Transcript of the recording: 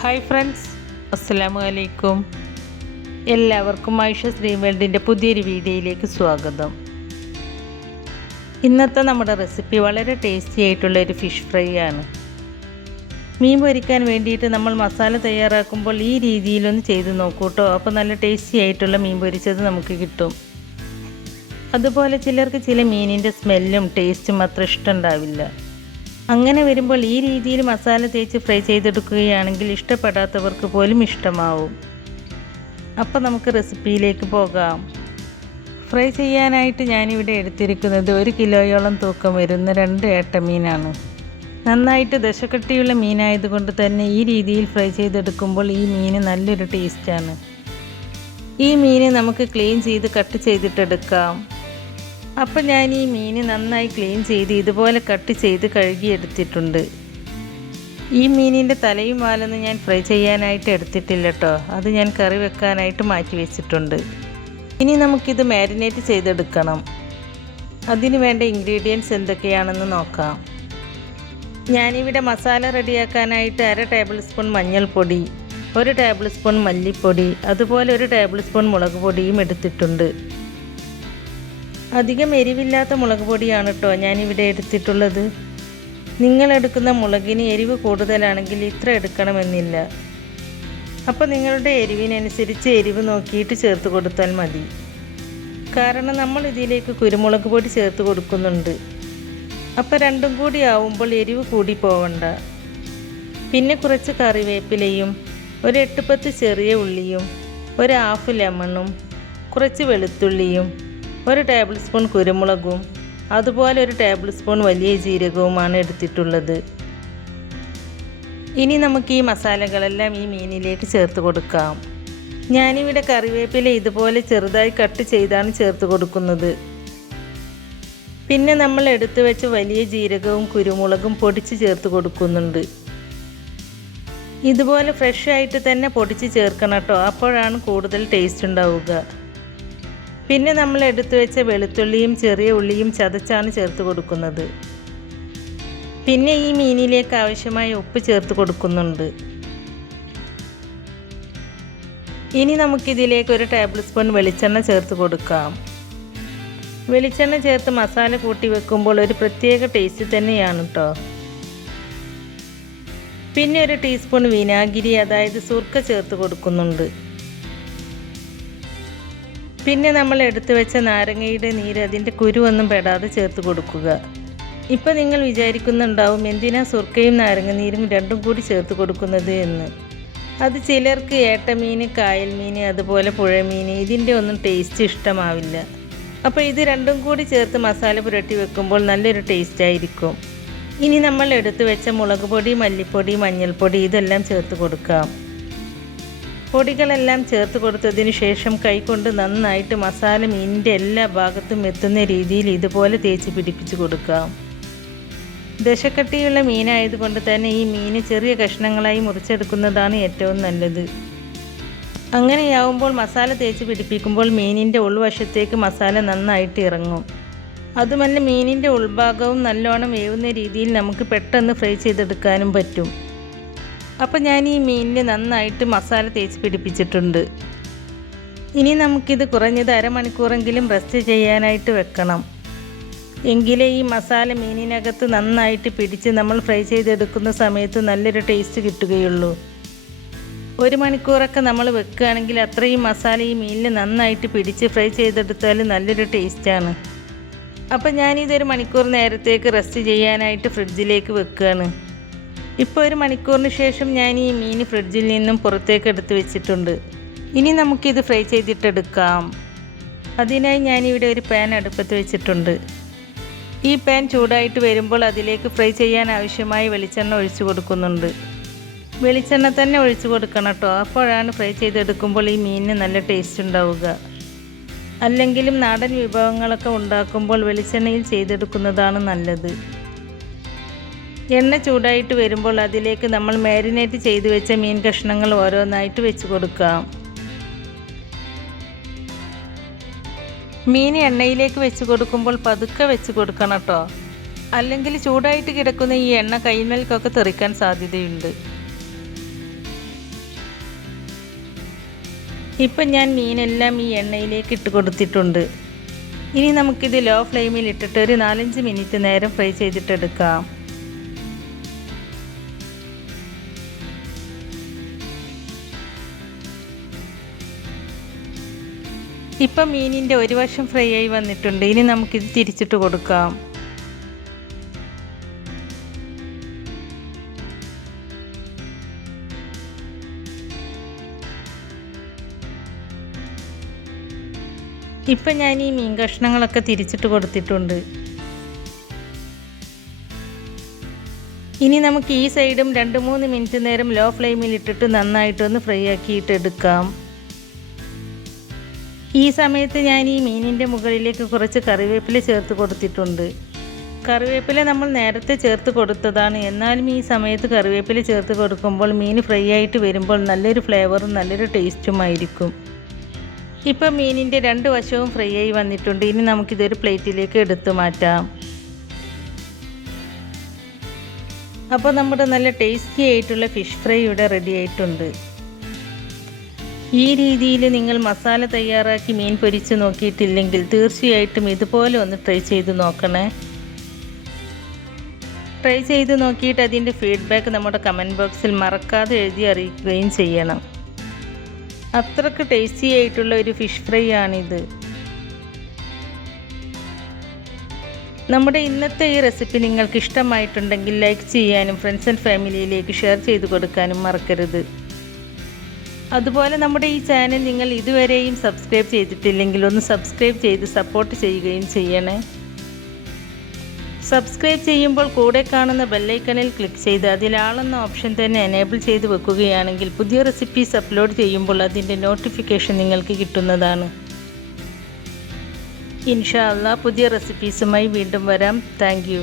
Hi friends, അസ്സലാമു അലൈക്കും. എല്ലാവർക്കും ആയിഷ ഡ്രീം വേൾഡിൻ്റെ പുതിയൊരു വീഡിയോയിലേക്ക് സ്വാഗതം. ഇന്നത്തെ നമ്മുടെ റെസിപ്പി വളരെ ടേസ്റ്റി ആയിട്ടുള്ള ഒരു ഫിഷ് ഫ്രൈ ആണ്. മീൻ പൊരിക്കാൻ വേണ്ടിയിട്ട് നമ്മൾ മസാല തയ്യാറാക്കുമ്പോൾ ഈ രീതിയിലൊന്ന് ചെയ്ത് നോക്കൂ കേട്ടോ. അപ്പോൾ നല്ല ടേസ്റ്റി ആയിട്ടുള്ള മീൻ പൊരിച്ചത് നമുക്ക് കിട്ടും. അതുപോലെ ചിലർക്ക് ചില മീനിൻ്റെ സ്മെല്ലും ടേസ്റ്റും അത്ര ഇഷ്ടമുണ്ടാവില്ല. അങ്ങനെ വരുമ്പോൾ ഈ രീതിയിൽ മസാല തേച്ച് ഫ്രൈ ചെയ്തെടുക്കുകയാണെങ്കിൽ ഇഷ്ടപ്പെടാത്തവർക്ക് പോലും ഇഷ്ടമാവും. അപ്പോൾ നമുക്ക് റെസിപ്പിയിലേക്ക് പോകാം. ഫ്രൈ ചെയ്യാനായിട്ട് ഞാനിവിടെ എടുത്തിരിക്കുന്നത് 1 കിലോയോളം തൂക്കം വരുന്ന 2 ഏട്ട മീനാണ്. നന്നായിട്ട് ദശക്കട്ടിയുള്ള മീനായതുകൊണ്ട് തന്നെ ഈ രീതിയിൽ ഫ്രൈ ചെയ്തെടുക്കുമ്പോൾ ഈ മീൻ നല്ലൊരു ടേസ്റ്റാണ്. ഈ മീൻ നമുക്ക് ക്ലീൻ ചെയ്ത് കട്ട് ചെയ്തിട്ടെടുക്കാം. അപ്പോൾ ഞാൻ ഈ മീൻ നന്നായി ക്ലീൻ ചെയ്ത് ഇതുപോലെ കട്ട് ചെയ്ത് കഴുകിയെടുത്തിട്ടുണ്ട്. ഈ മീനിൻ്റെ തലയും വാലൊന്നും ഞാൻ ഫ്രൈ ചെയ്യാനായിട്ട് എടുത്തിട്ടില്ല കേട്ടോ. അത് ഞാൻ കറി വെക്കാനായിട്ട് മാറ്റി വെച്ചിട്ടുണ്ട്. ഇനി നമുക്കിത് മാരിനേറ്റ് ചെയ്തെടുക്കണം. അതിന് വേണ്ട ഇൻഗ്രീഡിയൻറ്റ്സ് എന്തൊക്കെയാണെന്ന് നോക്കാം. ഞാനിവിടെ മസാല റെഡിയാക്കാനായിട്ട് 1/2 ടേബിൾ സ്പൂൺ മഞ്ഞൾപ്പൊടി, 1 ടേബിൾ സ്പൂൺ മല്ലിപ്പൊടി, അതുപോലെ 1 ടേബിൾ സ്പൂൺ മുളക് പൊടിയും എടുത്തിട്ടുണ്ട്. അധികം എരിവില്ലാത്ത മുളക് പൊടിയാണ് കേട്ടോ ഞാനിവിടെ എടുത്തിട്ടുള്ളത്. നിങ്ങളെടുക്കുന്ന മുളകിന് എരിവ് കൂടുതലാണെങ്കിൽ ഇത്ര എടുക്കണമെന്നില്ല. അപ്പോൾ നിങ്ങളുടെ എരിവിനനുസരിച്ച് എരിവ് നോക്കിയിട്ട് ചേർത്ത് കൊടുത്താൽ മതി. കാരണം നമ്മൾ ഇതിലേക്ക് കുരുമുളക് പൊടി ചേർത്ത് കൊടുക്കുന്നുണ്ട്. അപ്പോൾ രണ്ടും കൂടി ആവുമ്പോൾ എരിവ് കൂടി പോവണ്ട. പിന്നെ കുറച്ച് കറിവേപ്പിലയും 8-10 ചെറിയ ഉള്ളിയും 1/2 ലെമണും കുറച്ച് വെളുത്തുള്ളിയും 1 ടേബിൾ സ്പൂൺ കുരുമുളകും അതുപോലെ 1 ടേബിൾ സ്പൂൺ വലിയ ജീരകവുമാണ് എടുത്തിട്ടുള്ളത്. ഇനി നമുക്ക് ഈ മസാലകളെല്ലാം ഈ മീനിലേക്ക് ചേർത്ത് കൊടുക്കാം. ഞാനിവിടെ കറിവേപ്പില ഇതുപോലെ ചെറുതായി കട്ട് ചെയ്താണ് ചേർത്ത് കൊടുക്കുന്നത്. പിന്നെ നമ്മൾ എടുത്തു വെച്ച വലിയ ജീരകവും കുരുമുളകും പൊടിച്ച് ചേർത്ത് കൊടുക്കുന്നുണ്ട്. ഇതുപോലെ ഫ്രഷ് ആയിട്ട് തന്നെ പൊടിച്ച് ചേർക്കണം കേട്ടോ. അപ്പോഴാണ് കൂടുതൽ ടേസ്റ്റ് ഉണ്ടാവുക. പിന്നെ നമ്മൾ എടുത്തു വെച്ച വെളുത്തുള്ളിയും ചെറിയ ഉള്ളിയും ചതച്ചാണ് ചേർത്ത് കൊടുക്കുന്നത്. പിന്നെ ഈ മീനിലേക്ക് ആവശ്യമായ ഉപ്പ് ചേർത്ത് കൊടുക്കുന്നുണ്ട്. ഇനി നമുക്കിതിലേക്ക് 1 ടേബിൾ സ്പൂൺ വെളിച്ചെണ്ണ ചേർത്ത് കൊടുക്കാം. വെളിച്ചെണ്ണ ചേർത്ത് മസാല കൂട്ടി വെക്കുമ്പോൾ ഒരു പ്രത്യേക ടേസ്റ്റ് തന്നെയാണ് കേട്ടോ. പിന്നെ 1 ടീസ്പൂൺ വിനാഗിരി, അതായത് സുർക്ക ചേർത്ത് കൊടുക്കുന്നുണ്ട്. പിന്നെ നമ്മൾ എടുത്തു വെച്ച നാരങ്ങയുടെ നീര് അതിൻ്റെ കുരുവൊന്നും പെടാതെ ചേർത്ത് കൊടുക്കുക. ഇപ്പോൾ നിങ്ങൾ വിചാരിക്കുന്നുണ്ടാവും എന്തിനാ സുർക്കയും നാരങ്ങ നീരും രണ്ടും കൂടി ചേർത്ത് കൊടുക്കുന്നത് എന്ന്. അത് ചിലർക്ക് ഏട്ടമീൻ, കായൽ മീൻ, അതുപോലെ പുഴമീൻ ഇതിൻ്റെ ഒന്നും ടേസ്റ്റ് ഇഷ്ടമാവില്ല. അപ്പോൾ ഇത് രണ്ടും കൂടി ചേർത്ത് മസാല പുരട്ടി വെക്കുമ്പോൾ നല്ലൊരു ടേസ്റ്റ് ആയിരിക്കും. ഇനി നമ്മൾ എടുത്തു വെച്ച മുളക് പൊടി, മല്ലിപ്പൊടി, മഞ്ഞൾപ്പൊടി ഇതെല്ലാം ചേർത്ത് കൊടുക്കാം. പൊടികളെല്ലാം ചേർത്ത് കൊടുത്തതിന് ശേഷം കൈകൊണ്ട് നന്നായിട്ട് മസാല മീനിൻ്റെ എല്ലാ ഭാഗത്തും എത്തുന്ന രീതിയിൽ ഇതുപോലെ തേച്ച് പിടിപ്പിച്ച് കൊടുക്കാം. ദശക്കട്ടിയുള്ള മീനായതുകൊണ്ട് തന്നെ ഈ മീൻ ചെറിയ കഷ്ണങ്ങളായി മുറിച്ചെടുക്കുന്നതാണ് ഏറ്റവും നല്ലത്. അങ്ങനെയാവുമ്പോൾ മസാല തേച്ച് പിടിപ്പിക്കുമ്പോൾ മീനിൻ്റെ ഉൾവശത്തേക്ക് മസാല നന്നായിട്ട് ഇറങ്ങും. അതുമല്ല മീനിൻ്റെ ഉൾഭാഗവും നല്ലോണം വേവുന്ന രീതിയിൽ നമുക്ക് പെട്ടെന്ന് ഫ്രൈ ചെയ്തെടുക്കാനും പറ്റും. അപ്പോൾ ഞാൻ ഈ മീനിൽ നന്നായിട്ട് മസാല തേച്ച് പിടിപ്പിച്ചിട്ടുണ്ട്. ഇനി നമുക്കിത് കുറഞ്ഞത് 1/2 മണിക്കൂറെങ്കിലും റെസ്റ്റ് ചെയ്യാനായിട്ട് വെക്കണം. എങ്കിലേ ഈ മസാല മീനിനകത്ത് നന്നായിട്ട് പിടിച്ച് നമ്മൾ ഫ്രൈ ചെയ്തെടുക്കുന്ന സമയത്ത് നല്ലൊരു ടേസ്റ്റ് കിട്ടുകയുള്ളൂ. 1 മണിക്കൂറൊക്കെ നമ്മൾ വെക്കുകയാണെങ്കിൽ അത്രയും മസാല ഈ മീനിൽ നന്നായിട്ട് പിടിച്ച് ഫ്രൈ ചെയ്തെടുത്താൽ നല്ലൊരു ടേസ്റ്റാണ്. അപ്പോൾ ഞാനിതൊരു മണിക്കൂർ നേരത്തേക്ക് റെസ്റ്റ് ചെയ്യാനായിട്ട് ഫ്രിഡ്ജിലേക്ക് വെക്കുകയാണ്. ഇപ്പോൾ 1 മണിക്കൂറിന് ശേഷം ഞാൻ ഈ മീൻ ഫ്രിഡ്ജിൽ നിന്നും പുറത്തേക്ക് എടുത്ത് വെച്ചിട്ടുണ്ട്. ഇനി നമുക്കിത് ഫ്രൈ ചെയ്തിട്ടെടുക്കാം. അതിനായി ഞാനിവിടെ ഒരു പാൻ അടുപ്പത്ത് വെച്ചിട്ടുണ്ട്. ഈ പാൻ ചൂടായിട്ട് വരുമ്പോൾ അതിലേക്ക് ഫ്രൈ ചെയ്യാൻ ആവശ്യമായ വെളിച്ചെണ്ണ ഒഴിച്ചു കൊടുക്കുന്നുണ്ട്. വെളിച്ചെണ്ണ തന്നെ ഒഴിച്ചു കൊടുക്കണം കേട്ടോ. അപ്പോഴാണ് ഫ്രൈ ചെയ്തെടുക്കുമ്പോൾ ഈ മീനിന് നല്ല ടേസ്റ്റ് ഉണ്ടാവുക. അല്ലെങ്കിലും നാടൻ വിഭവങ്ങളൊക്കെ ഉണ്ടാക്കുമ്പോൾ വെളിച്ചെണ്ണയിൽ ചെയ്തെടുക്കുന്നതാണ് നല്ലത്. എണ്ണ ചൂടായിട്ട് വരുമ്പോൾ അതിലേക്ക് നമ്മൾ മാരിനേറ്റ് ചെയ്ത് വെച്ച മീൻ കഷ്ണങ്ങൾ ഓരോന്നായിട്ട് വെച്ച് കൊടുക്കാം. മീൻ എണ്ണയിലേക്ക് വെച്ച് കൊടുക്കുമ്പോൾ പതുക്കെ വെച്ച് കൊടുക്കണം കേട്ടോ. അല്ലെങ്കിൽ ചൂടായിട്ട് കിടക്കുന്ന ഈ എണ്ണ കൈമേൽക്കൊക്കെ തെറിക്കാൻ സാധ്യതയുണ്ട്. ഇപ്പം ഞാൻ മീനെല്ലാം ഈ എണ്ണയിലേക്ക് ഇട്ട് കൊടുത്തിട്ടുണ്ട്. ഇനി നമുക്കിത് ലോ ഫ്ലെയിമിൽ ഇട്ടിട്ട് ഒരു 4-5 മിനിറ്റ് നേരം ഫ്രൈ ചെയ്തിട്ടെടുക്കാം. ഇപ്പം മീനിൻ്റെ ഒരു വശം ഫ്രൈ ആയി വന്നിട്ടുണ്ട്. ഇനി നമുക്കിത് തിരിച്ചിട്ട് കൊടുക്കാം. ഇപ്പം ഞാൻ ഈ മീൻ കഷ്ണങ്ങളൊക്കെ തിരിച്ചിട്ട് കൊടുത്തിട്ടുണ്ട്. ഇനി നമുക്ക് ഈ സൈഡും 2-3 മിനിറ്റ് നേരം ലോ ഫ്ലെയിമിൽ ഇട്ടിട്ട് നന്നായിട്ടൊന്ന് ഫ്രൈ ആക്കിയിട്ട് എടുക്കാം. ഈ സമയത്ത് ഞാൻ ഈ മീനിൻ്റെ മുകളിലേക്ക് കുറച്ച് കറിവേപ്പില ചേർത്ത് കൊടുത്തിട്ടുണ്ട്. കറിവേപ്പില നമ്മൾ നേരത്തെ ചേർത്ത് കൊടുത്തതാണ്. എന്നാലും ഈ സമയത്ത് കറിവേപ്പില ചേർത്ത് കൊടുക്കുമ്പോൾ മീൻ ഫ്രൈ ആയിട്ട് വരുമ്പോൾ നല്ലൊരു ഫ്ലേവറും നല്ലൊരു ടേസ്റ്റുമായിരിക്കും. ഇപ്പം മീനിൻ്റെ 2 വശവും ഫ്രൈ ആയി വന്നിട്ടുണ്ട്. ഇനി നമുക്കിതൊരു പ്ലേറ്റിലേക്ക് എടുത്തു മാറ്റാം. അപ്പോൾ നമ്മുടെ നല്ല ടേസ്റ്റി ആയിട്ടുള്ള ഫിഷ് ഫ്രൈ ഇവിടെ റെഡി ആയിട്ടുണ്ട്. ഈ രീതിയിൽ നിങ്ങൾ മസാല തയ്യാറാക്കി മീൻ പൊരിച്ച് നോക്കിയിട്ടില്ലെങ്കിൽ തീർച്ചയായിട്ടും ഇതുപോലെ ഒന്ന് ട്രൈ ചെയ്ത് നോക്കണേ. ട്രൈ ചെയ്ത് നോക്കിയിട്ട് അതിൻ്റെ ഫീഡ്ബാക്ക് നമ്മുടെ കമൻറ്റ് ബോക്സിൽ മറക്കാതെ എഴുതി അറിയിക്കുകയും ചെയ്യണം. അത്രയ്ക്ക് ടേസ്റ്റി ആയിട്ടുള്ള ഒരു ഫിഷ് ഫ്രൈ ആണിത്. നമ്മുടെ ഇന്നത്തെ ഈ റെസിപ്പി നിങ്ങൾക്ക് ഇഷ്ടമായിട്ടുണ്ടെങ്കിൽ ലൈക്ക് ചെയ്യാനും ഫ്രണ്ട്സ് ആൻഡ് ഫാമിലിയിലേക്ക് ഷെയർ ചെയ്ത് കൊടുക്കാനും മറക്കരുത്. അതുപോലെ നമ്മുടെ ഈ ചാനൽ നിങ്ങൾ ഇതുവരെയും സബ്സ്ക്രൈബ് ചെയ്തിട്ടില്ലെങ്കിൽ ഒന്ന് സബ്സ്ക്രൈബ് ചെയ്ത് സപ്പോർട്ട് ചെയ്യുകയും ചെയ്യണേ. സബ്സ്ക്രൈബ് ചെയ്യുമ്പോൾ കൂടെ കാണുന്ന ബെല്ലൈക്കണിൽ ക്ലിക്ക് ചെയ്ത് അതിൽ ആളെന്ന ഓപ്ഷൻ തന്നെ എനേബിൾ ചെയ്ത് വെക്കുകയാണെങ്കിൽ പുതിയ റെസിപ്പീസ് അപ്ലോഡ് ചെയ്യുമ്പോൾ അതിൻ്റെ നോട്ടിഫിക്കേഷൻ നിങ്ങൾക്ക് കിട്ടുന്നതാണ്. ഇൻഷാ അല്ലാഹ് പുതിയ റെസിപ്പീസുമായി വീണ്ടും വരാം. Thank you.